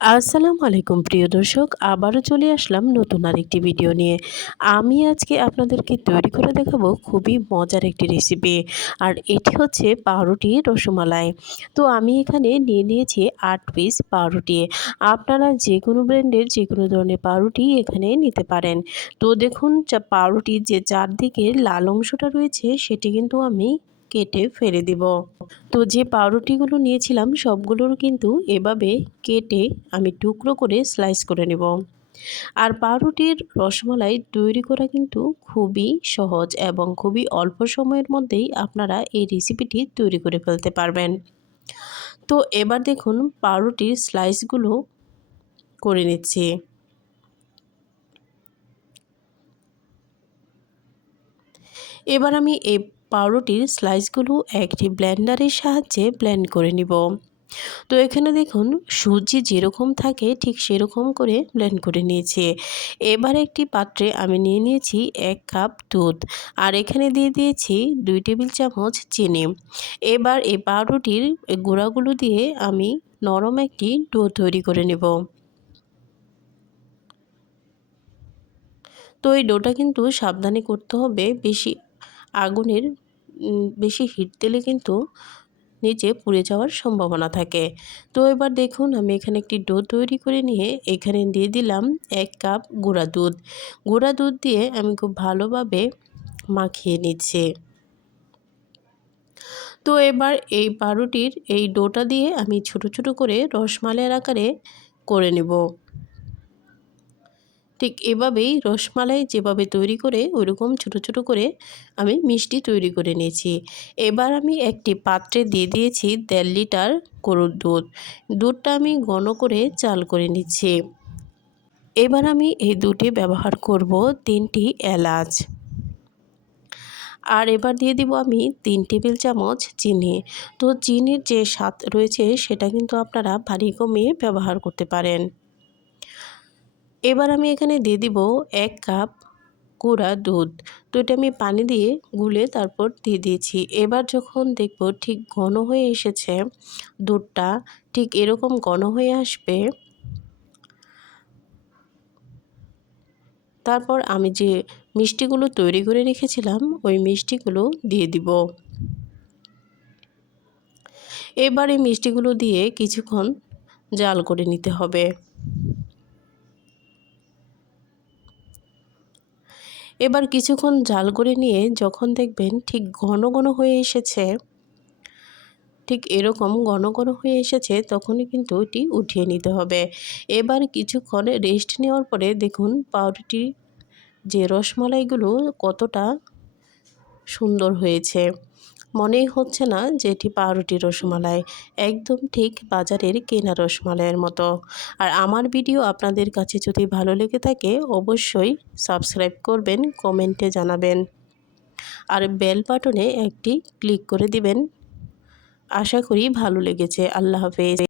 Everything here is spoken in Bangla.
আসসালামু আলাইকুম প্রিয় দর্শক, আবারও চলে আসলাম নতুন আরেকটি ভিডিও নিয়ে। আমি আজকে আপনাদেরকে তৈরি করে দেখাবো খুবই মজার একটি রেসিপি। আর এটি হচ্ছে পাউরুটি রসমালাই। তো আমি এখানে নিয়ে নিয়েছি 8 পিস পাউরুটি। আপনারা যে কোনো ব্র্যান্ডের যে কোনো ধরনের পাউরুটি এখানে নিতে পারেন। তো দেখুন, পাউরুটির যে চারদিকের লাল অংশটা রয়েছে সেটি কিন্তু আমি কেটে ফেলে দিব। তো যে পাউরুটিগুলো নিয়েছিলাম সবগুলোর কিন্তু এভাবে কেটে আমি টুকরো করে স্লাইস করে নেব। আর পাউরুটির রসমালাই তৈরি করা কিন্তু খুবই সহজ এবং খুবই অল্প সময়ের মধ্যেই আপনারা এই রেসিপিটি তৈরি করে ফেলতে পারবেন। তো এবার দেখুন, পাউরুটির স্লাইসগুলো করে নিচ্ছি। এবার আমি এই পাউরুটির স্লাইসগুলো একটি ব্লেন্ডারের সাহায্যে ব্লেন্ড করে নিব। তো এখানে দেখুন, সুজি যেরকম থাকে ঠিক সেরকম করে ব্লেন্ড করে নিয়েছি। এবার একটি পাত্রে আমি নিয়ে নিয়েছি 1 কাপ দুধ, আর এখানে দিয়ে দিয়েছি 2 টেবিল চামচ চিনি। এবার এই পাউরুটির গুঁড়াগুলো দিয়ে আমি নরম একটি ডো তৈরি করে নেব। তো এই ডোটা কিন্তু সাবধানে করতে হবে, বেশি আগুনের বেশি হিট দিলে কিন্তু নিচে পুড়ে যাওয়ার সম্ভাবনা থাকে। তো এবার দেখুন, আমি এখানে একটি ডো তৈরি করে নিয়ে এখানে দিয়ে দিলাম 1 কাপ গুঁড়া দুধ। গুঁড়া দুধ দিয়ে আমি খুব ভালোভাবে মাখিয়ে নিচ্ছি। তো এবার এই পাউরুটির এই ডোটা দিয়ে আমি ছোট ছোট করে রসমালাইয়ের আকারে করে নেব। ঠিক এভাবেই রসমালাই যেভাবে তৈরি করে ওইরকম ছোট ছোট করে আমি মিষ্টি তৈরি করে নিয়েছি। এবার আমি একটি পাত্রে দিয়ে দিয়েছি 1.5 লিটার গরুর দুধ। দুধটা আমি ঘন করে চাল করে নিচ্ছি। এবার আমি এই দুধে ব্যবহার করব 3টি এলাচ। আর এবার দিয়ে দিব আমি 3 টেবিল চামচ চিনি। তো চিনির যে স্বাদ রয়েছে সেটা কিন্তু আপনারা বাড়িয়ে কমিয়ে ব্যবহার করতে পারেন। এবার আমি এখানে দিয়ে দিব 1 কাপ গুঁড়া দুধ। তো এটা আমি পানি দিয়ে গুলে তারপর দিয়ে দিয়েছি। এবার যখন দেখব ঠিক ঘন হয়ে এসেছে দুধটা, ঠিক এরকম ঘন হয়ে আসবে, তারপর আমি যে মিষ্টিগুলো তৈরি করে রেখেছিলাম ওই মিষ্টিগুলো দিয়ে দিব। এবার এই মিষ্টিগুলো দিয়ে কিছুক্ষণ জাল করে নিতে হবে। এবার কিছুক্ষণ জাল করে নিয়ে যখন দেখবেন ঠিক ঘন ঘন হয়ে এসেছে, ঠিক এরকম ঘন ঘন হয়ে এসেছে, তখনই কিন্তু এটি উঠিয়ে নিতে হবে। এবার কিছুক্ষণ রেস্ট নেওয়ার পরে দেখুন পাউরুটির যে রসমালাইগুলো কতটা সুন্দর হয়েছে। মনেই হচ্ছে না যে এটি পাউরুটির রসমালাই, একদম ঠিক বাজারের কেনা রসমালাইয়ের মতো। আর আমার ভিডিও আপনাদের কাছে যদি ভালো লেগে থাকে অবশ্যই সাবস্ক্রাইব করবেন, কমেন্টে জানাবেন, আর বেল বাটনে একটি ক্লিক করে দিবেন। আশা করি ভালো লেগেছে। আল্লাহ হাফেজ।